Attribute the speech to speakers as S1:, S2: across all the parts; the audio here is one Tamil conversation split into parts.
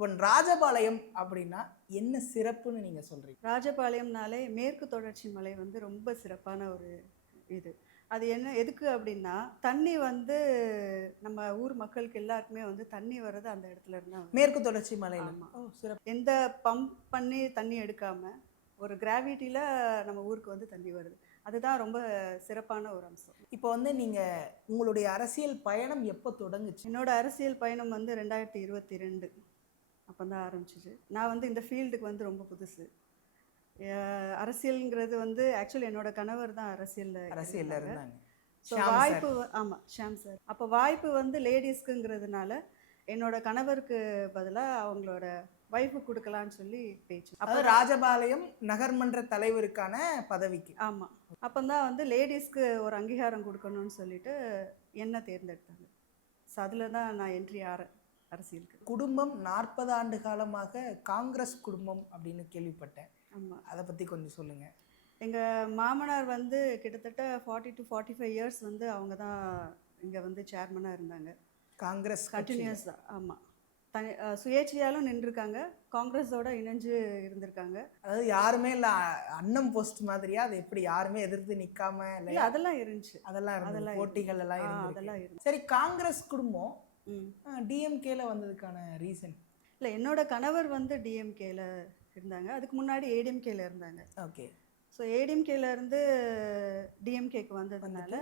S1: இப்போ ராஜபாளையம் அப்படின்னா என்ன சிறப்புன்னு நீங்க சொல்றீங்க?
S2: ராஜபாளையம்னாலே மேற்கு தொடர்ச்சி மலை வந்து ரொம்ப சிறப்பான ஒரு இது. அது என்ன எதுக்கு அப்படின்னா தண்ணி வந்து நம்ம ஊர் மக்களுக்கு எல்லாருக்குமே வந்து தண்ணி வர்றது அந்த இடத்துல இருந்தா
S1: மேற்கு தொடர்ச்சி. ஓ சிறப்பு.
S2: எந்த பம்ப் பண்ணி தண்ணி எடுக்காம ஒரு கிராவிட்டியில் நம்ம ஊருக்கு வந்து தண்ணி வருது. அதுதான் ரொம்ப சிறப்பான ஒரு அம்சம்.
S1: இப்போ வந்து நீங்க உங்களுடைய அரசியல் பயணம் எப்போ தொடங்குச்சு?
S2: என்னோட அரசியல் பயணம் வந்து ரெண்டாயிரத்தி இருபத்தி ரெண்டு. அப்போ தான் ஆரம்பிச்சிச்சு. நான் வந்து இந்த ஃபீல்டுக்கு வந்து ரொம்ப புதுசு. அரசியல்ங்கிறது வந்து ஆக்சுவலி என்னோட கணவர் தான் அரசியலில்
S1: அரசியல்ல இருந்தாங்க.
S2: ஸோ வாய்ப்பு வ- ஆமா ஷாம் சார். அப்போ வாய்ப்பு வந்து லேடிஸ்க்குங்கிறதுனால என்னோட கணவருக்கு பதிலாக அவங்களோட ஒய்ஃபு கொடுக்கலான்னு சொல்லி பேச்சு. அப்போ
S1: ராஜபாளையம் நகர்மன்ற தலைவருக்கான பதவிக்கு.
S2: ஆமாம் அப்போ தான் வந்து லேடிஸ்க்கு ஒரு அங்கீகாரம் கொடுக்கணும்னு சொல்லிட்டு என்னை தேர்ந்தெடுத்தாங்க. ஸோ அதில் தான் நான் என்ட்ரி ஆறேன். அரசியலுக்கு
S1: குடும்பம் நாற்பது ஆண்டு காலமாக காங்கிரஸ் குடும்பம் அப்படின்னு கேள்விப்பட்டேன்.
S2: ஆமாம்
S1: அதை பத்தி கொஞ்சம் சொல்லுங்க.
S2: எங்கள் மாமனார் வந்து கிட்டத்தட்ட forty to forty five years வந்து அவங்க தான் இங்கே வந்து சேர்மனாக இருந்தாங்க.
S1: காங்கிரஸ்.
S2: கண்டினியூஸ் தான். ஆமாம் தனி சுயேட்சையாலும் நின்றுருக்காங்க. காங்கிரஸோட இணைஞ்சு இருந்திருக்காங்க.
S1: அதாவது யாருமே இல்ல அன்னம் போஸ்ட் மாதிரியா? அது எப்படி யாருமே எதிர்த்து நிக்காம
S2: இல்லை அதெல்லாம் இருந்துச்சு.
S1: அதெல்லாம்
S2: அதெல்லாம்
S1: போட்டிகள் எல்லாம்
S2: அதெல்லாம் இருந்துச்சு.
S1: சரி காங்கிரஸ் குடும்பம் டிஎம்கேல வந்ததுக்கான ரீசன்
S2: இல்லை என்னோட கணவர் வந்து டிஎம்கேல இருந்தாங்க. அதுக்கு முன்னாடி ஏடிஎம்கேல இருந்தாங்க.
S1: ஓகே
S2: ஸோ ஏடிஎம்கேல இருந்து டிஎம்கேக்கு வந்ததுனால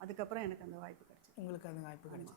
S2: அதுக்கப்புறம் எனக்கு அந்த வாய்ப்பு கிடைச்சிது.
S1: உங்களுக்கு அந்த வாய்ப்பு கிடைச்சு